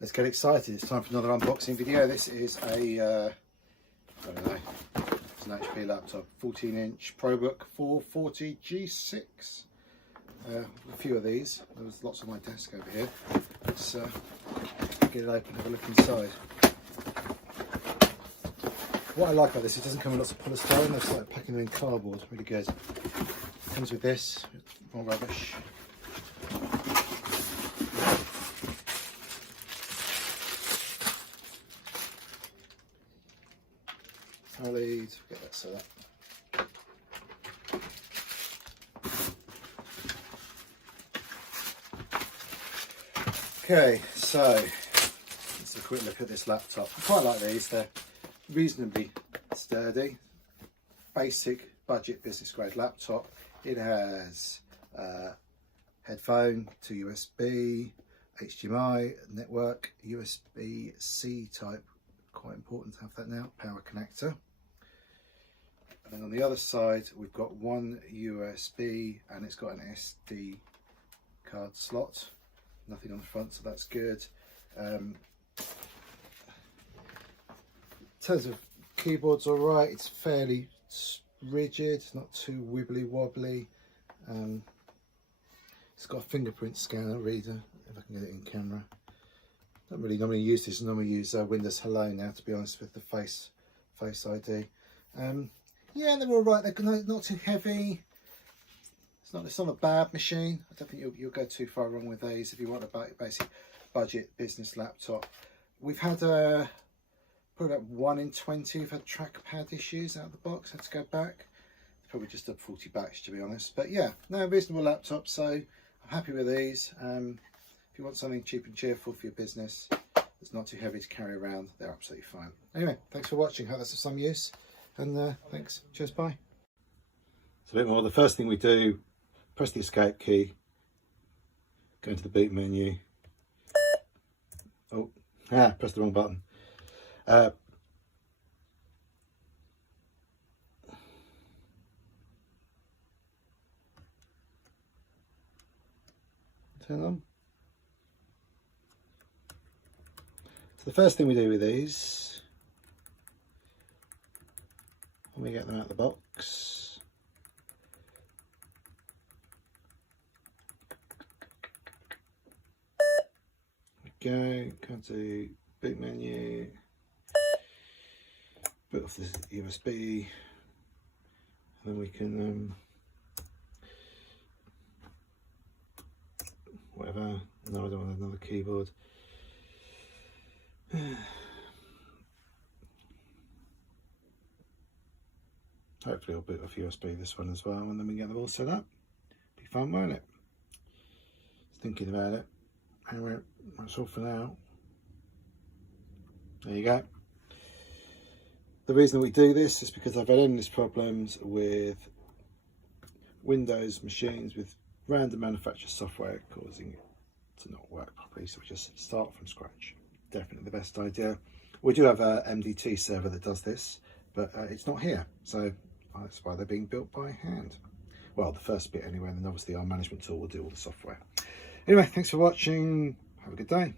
let's get excited. It's time for another unboxing video. This is a, I don't know, it's an HP laptop, 14-inch Probook 440 G6. A few of these. There was lots on my desk over here. Let's get it open, have a look inside. What I like about this, it doesn't come with lots of polystyrene. They've started packing them in cardboard. Really good. Comes with this, more rubbish. Lead, get that set up. Okay, so let's have a quick look at this laptop. I quite like these, they're reasonably sturdy. Basic budget business grade laptop. It has headphone to USB, HDMI, network, USB-C type, quite important to have that now, power connector. And then on the other side we've got one USB and it's got an SD card slot. Nothing on the front, so that's good. In terms of keyboard's all right. It's fairly rigid, not too wibbly wobbly. It's got a fingerprint scanner reader, if I can get it in camera. Don't really normally use this. I normally use Windows Hello now, to be honest, with the Face ID. Yeah, they're all right. They're not too heavy. It's not a bad machine. I don't think you'll go too far wrong with these if you want a basic budget business laptop. We've had probably about 1 in 20 have had trackpad issues out of the box. Had to go back. It's probably just a faulty batch, to be honest. But yeah, no, reasonable laptop. So I'm happy with these. If you want something cheap and cheerful for your business, it's not too heavy to carry around, they're absolutely fine. Anyway, thanks for watching. Hope that's of some use. And thanks. Cheers. Bye. So a bit more. The first thing we do, press the escape key, go into the boot menu. Oh, press the wrong button. Turn on. So the first thing we do with these, when we get them out of the box, go to boot menu, boot off this USB, and then we can whatever. No, I don't want another keyboard. Hopefully I'll boot off USB this one as well, and then we get them all set up. Be fun, won't it? Just thinking about it. Anyway, that's all for now. There you go. The reason we do this is because I've had endless problems with Windows machines with random manufacturer software causing it to not work properly, so we just start from scratch. Definitely the best idea. We do have a MDT server that does this, but it's not here, so that's why they're being built by hand. Well, the first bit anyway, and then obviously our management tool will do all the software. Anyway, thanks for watching. Have a good day.